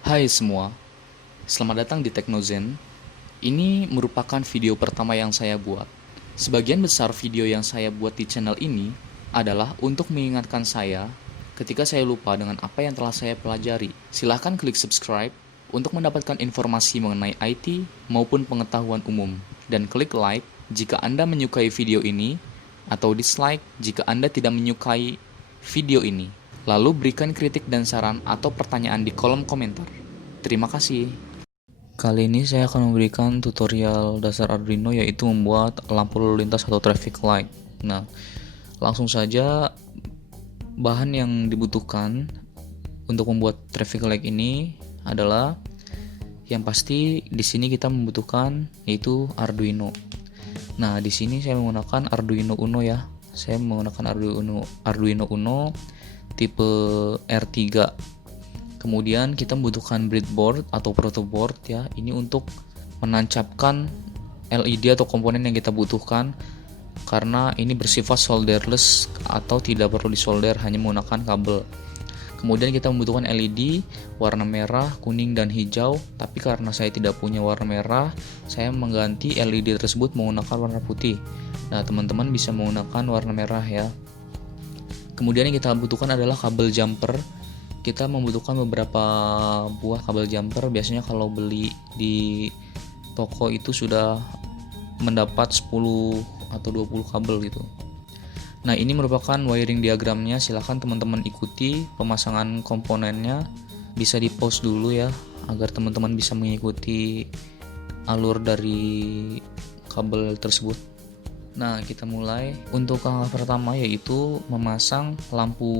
Hai semua, selamat datang di Teknozen. Ini merupakan video pertama yang saya buat. Sebagian besar video yang saya buat di channel ini adalah untuk mengingatkan saya ketika saya lupa dengan apa yang telah saya pelajari. Silahkan klik subscribe untuk mendapatkan informasi mengenai IT maupun pengetahuan umum. Dan klik like jika Anda menyukai video ini atau dislike jika Anda tidak menyukai video ini. Lalu berikan kritik dan saran atau pertanyaan di kolom komentar. Terima kasih. Kali ini saya akan memberikan tutorial dasar Arduino, yaitu membuat lampu lalu lintas atau traffic light. Nah, langsung saja bahan yang dibutuhkan untuk membuat traffic light ini adalah yang pasti di sini kita membutuhkan yaitu Arduino. Nah, di sini saya menggunakan Arduino Uno ya. Saya menggunakan Arduino Uno tipe R3. Kemudian kita membutuhkan breadboard atau protoboard ya. Ini untuk menancapkan LED atau komponen yang kita butuhkan, karena ini bersifat solderless atau tidak perlu disolder, hanya menggunakan kabel. Kemudian kita membutuhkan LED warna merah, kuning, dan hijau. Tapi karena saya tidak punya warna merah, saya mengganti LED tersebut menggunakan warna putih. Nah, teman-teman bisa menggunakan warna merah ya. Kemudian yang kita butuhkan adalah kabel jumper. Kita membutuhkan beberapa buah kabel jumper. Biasanya kalau beli di toko itu sudah mendapat 10 atau 20 kabel gitu. Nah, ini merupakan wiring diagramnya. Silahkan teman-teman ikuti pemasangan komponennya. Bisa di pause dulu ya, agar teman-teman bisa mengikuti alur dari kabel tersebut. Nah, kita mulai. Untuk langkah pertama yaitu memasang lampu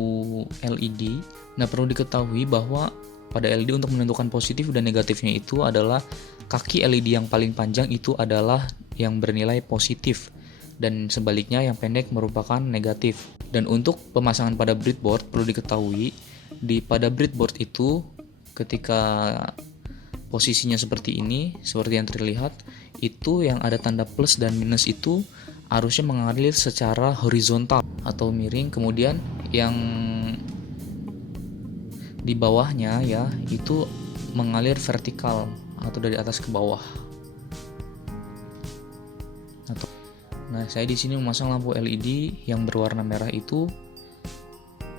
LED. Nah, perlu diketahui bahwa pada LED untuk menentukan positif dan negatifnya itu adalah kaki LED yang paling panjang itu adalah yang bernilai positif, dan sebaliknya yang pendek merupakan negatif. Dan untuk pemasangan pada breadboard perlu diketahui, pada breadboard itu ketika posisinya seperti ini, seperti yang terlihat, itu yang ada tanda plus dan minus itu harusnya mengalir secara horizontal atau miring. Kemudian yang di bawahnya ya itu mengalir vertikal atau dari atas ke bawah. Nah, saya di sini memasang lampu LED yang berwarna merah itu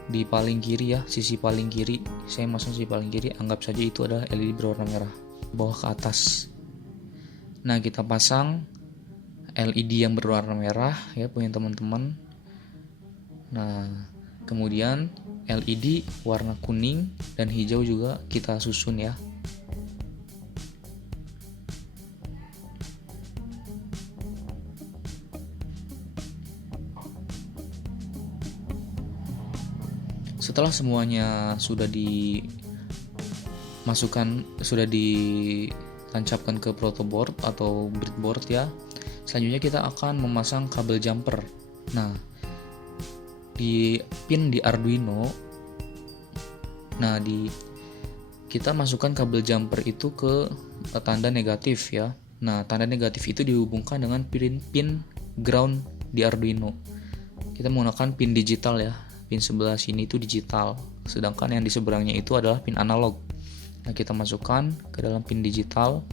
di paling kiri ya, sisi paling kiri. Saya masang sisi paling kiri, anggap saja itu adalah LED berwarna merah, bawah ke atas. Nah, kita pasang LED yang berwarna merah ya punya teman-teman. Nah, kemudian LED warna kuning dan hijau juga kita susun ya. Setelah semuanya sudah ditancapkan ke protoboard atau breadboard ya, selanjutnya kita akan memasang kabel jumper. Nah, di pin di Arduino, kita masukkan kabel jumper itu ke tanda negatif ya. Nah, tanda negatif itu dihubungkan dengan pin ground di Arduino. Kita menggunakan pin digital ya. Pin sebelah sini itu digital, sedangkan yang di seberangnya itu adalah pin analog. Nah, kita masukkan ke dalam pin digital.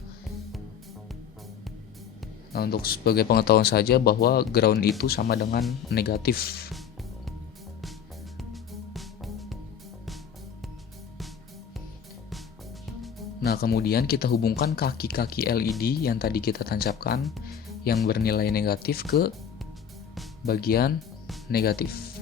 Nah, untuk sebagai pengetahuan saja bahwa ground itu sama dengan negatif. Nah, kemudian kita hubungkan kaki-kaki LED yang tadi kita tancapkan yang bernilai negatif ke bagian negatif.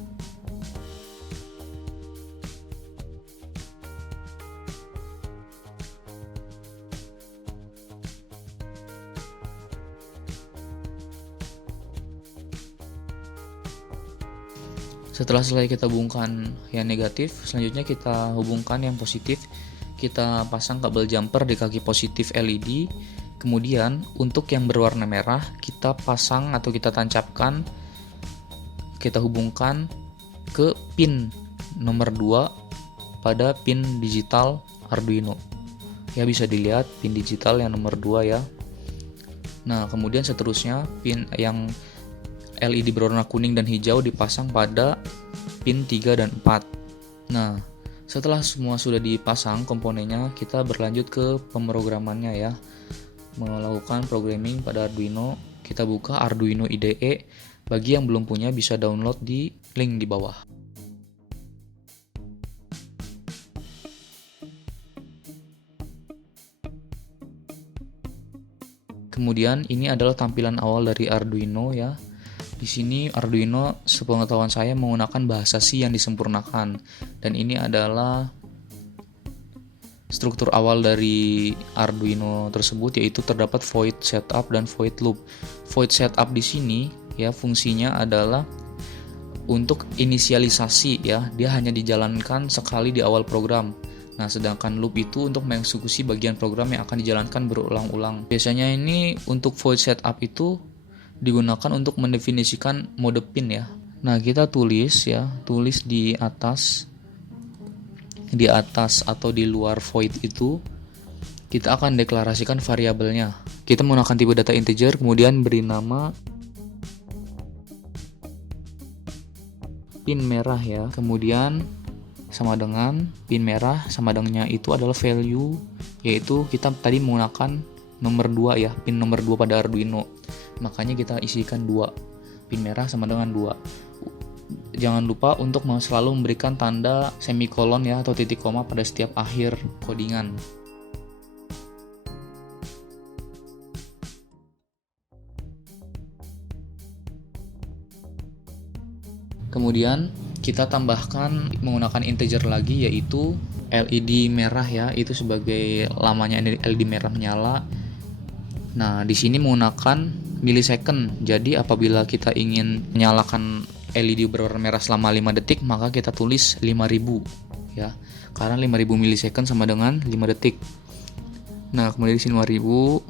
Setelah selesai kita hubungkan yang negatif, selanjutnya kita hubungkan yang positif. Kita pasang kabel jumper di kaki positif LED. Kemudian untuk yang berwarna merah kita pasang atau kita tancapkan, kita hubungkan ke pin nomor 2 pada pin digital Arduino. Ya, bisa dilihat pin digital yang nomor 2 ya. Nah, kemudian seterusnya pin yang LED berwarna kuning dan hijau dipasang pada pin 3 dan 4. Nah, setelah semua sudah dipasang komponennya, kita berlanjut ke pemrogramannya ya. Melakukan programming pada Arduino, kita buka Arduino IDE. Bagi yang belum punya bisa download di link di bawah. Kemudian ini adalah tampilan awal dari Arduino ya. Di sini Arduino sepengetahuan saya menggunakan bahasa C yang disempurnakan, dan ini adalah struktur awal dari Arduino tersebut, yaitu terdapat void setup dan void loop. Void setup di sini ya fungsinya adalah untuk inisialisasi ya, dia hanya dijalankan sekali di awal program. Nah, sedangkan loop itu untuk mengeksekusi bagian program yang akan dijalankan berulang-ulang. Biasanya ini untuk void setup itu digunakan untuk mendefinisikan mode pin ya. Nah, kita tulis di atas atau di luar void itu kita akan deklarasikan variabelnya. Kita menggunakan tipe data integer, kemudian beri nama pin merah ya. Kemudian sama dengan pin merah, sama dengannya itu adalah value, yaitu kita tadi menggunakan nomor 2 ya, pin nomor 2 pada Arduino. Makanya kita isikan 2. Pin merah sama dengan 2. Jangan lupa untuk selalu memberikan tanda semikolon ya atau titik koma pada setiap akhir codingan. Kemudian kita tambahkan menggunakan integer lagi, yaitu LED merah ya, itu sebagai lamanya LED merah menyala. Nah, di sini menggunakan millisecond. Jadi apabila kita ingin menyalakan LED berwarna merah selama 5 detik, maka kita tulis 5000 ya. Karena 5000 millisecond sama dengan 5 detik. Nah, kemudian di sini 5000,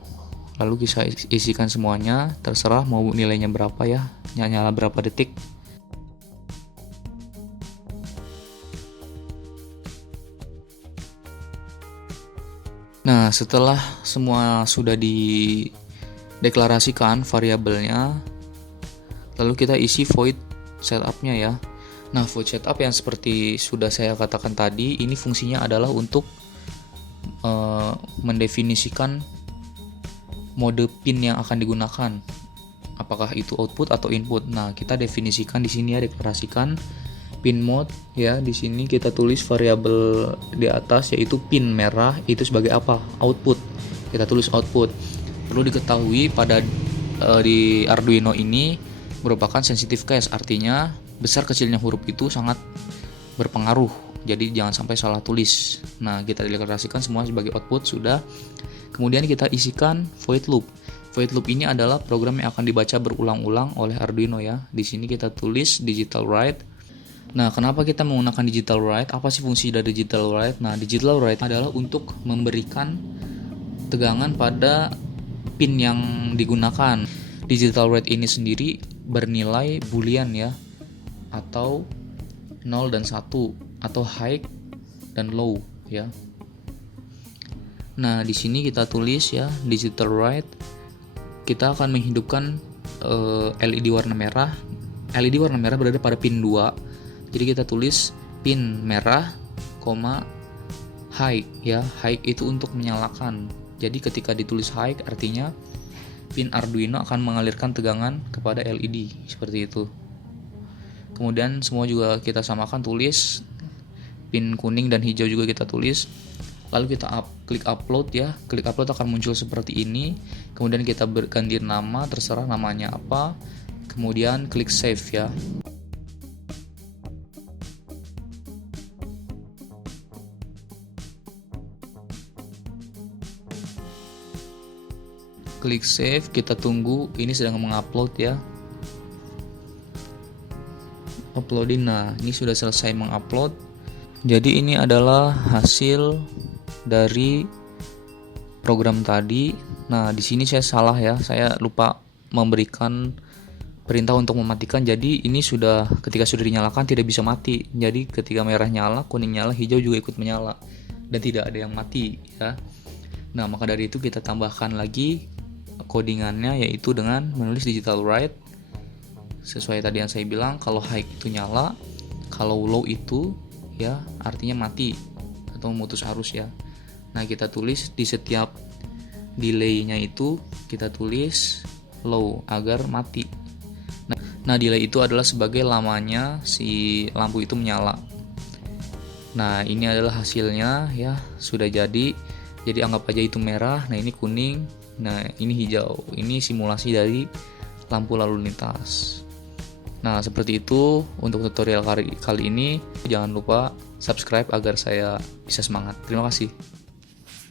lalu kita isikan semuanya, terserah mau nilainya berapa ya, nyala berapa detik. Nah, setelah semua sudah dideklarasikan variabelnya, lalu kita isi void setupnya ya. Nah, void setup yang seperti sudah saya katakan tadi, ini fungsinya adalah untuk mendefinisikan mode pin yang akan digunakan. Apakah itu output atau input. Nah, kita definisikan di sini ya, deklarasikan pin mode ya. Di sini kita tulis variabel di atas, yaitu pin merah itu sebagai apa? Output. Kita tulis output. Perlu diketahui pada di Arduino ini merupakan sensitive case, artinya besar kecilnya huruf itu sangat berpengaruh. Jadi jangan sampai salah tulis. Nah, kita deklarasikan semua sebagai output sudah. Kemudian kita isikan void loop. Void loop ini adalah program yang akan dibaca berulang-ulang oleh Arduino ya. Di sini kita tulis digital write. Nah, kenapa kita menggunakan digital write? Apa sih fungsi dari digital write? Nah, digital write adalah untuk memberikan tegangan pada pin yang digunakan. Digital write ini sendiri bernilai boolean ya, atau 0 dan 1, atau high dan low ya. Nah, di sini kita tulis ya, digital write. Kita akan menghidupkan LED warna merah. LED warna merah berada pada pin 2. Jadi kita tulis pin merah, high ya. High itu untuk menyalakan. Jadi ketika ditulis high artinya pin Arduino akan mengalirkan tegangan kepada LED seperti itu. Kemudian semua juga kita samakan, tulis pin kuning dan hijau juga kita tulis. Lalu kita klik upload ya. Klik upload akan muncul seperti ini. Kemudian kita berganti nama, terserah namanya apa. Kemudian klik save ya. Klik save, kita tunggu, ini sedang mengupload ya. Uploading. Nah, ini sudah selesai mengupload. Jadi ini adalah hasil dari program tadi. Nah, di sini saya salah ya, saya lupa memberikan perintah untuk mematikan. Jadi ini ketika sudah dinyalakan tidak bisa mati. Jadi ketika merah nyala, kuning nyala, hijau juga ikut menyala dan tidak ada yang mati ya. Nah, maka dari itu kita tambahkan lagi codingannya, yaitu dengan menulis digital write sesuai tadi yang saya bilang, kalau high itu nyala, kalau low itu ya artinya mati atau memutus arus ya. Nah, kita tulis di setiap delay-nya itu kita tulis low agar mati. Nah, delay itu adalah sebagai lamanya si lampu itu menyala. Nah, ini adalah hasilnya ya, sudah jadi. Jadi anggap aja itu merah, nah ini kuning, nah ini hijau. Ini simulasi dari lampu lalu lintas. Nah, seperti itu untuk tutorial kali ini. Jangan lupa subscribe agar saya bisa semangat. Terima kasih.